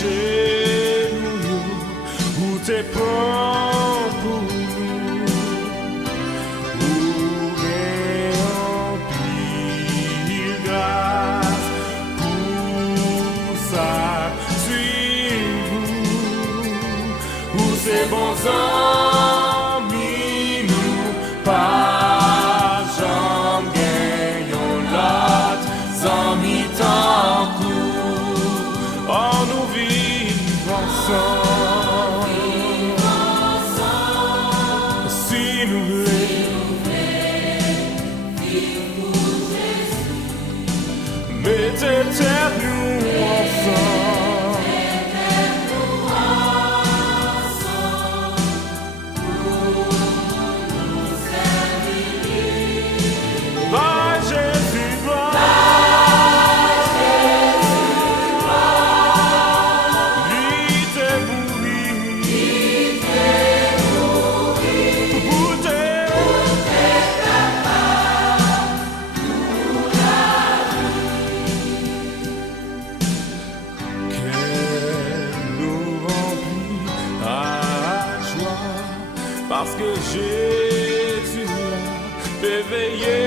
chez nous, où t'es prends pour nous, où est en pile grâce, pour ça, suis-vous, où c'est bon amis, nous, pas jamais gagnons l'autre, amis tant court, oh nous vivons ensemble, si nous voulons, mettez tête nous ensemble. Parce que Jésus a éveillé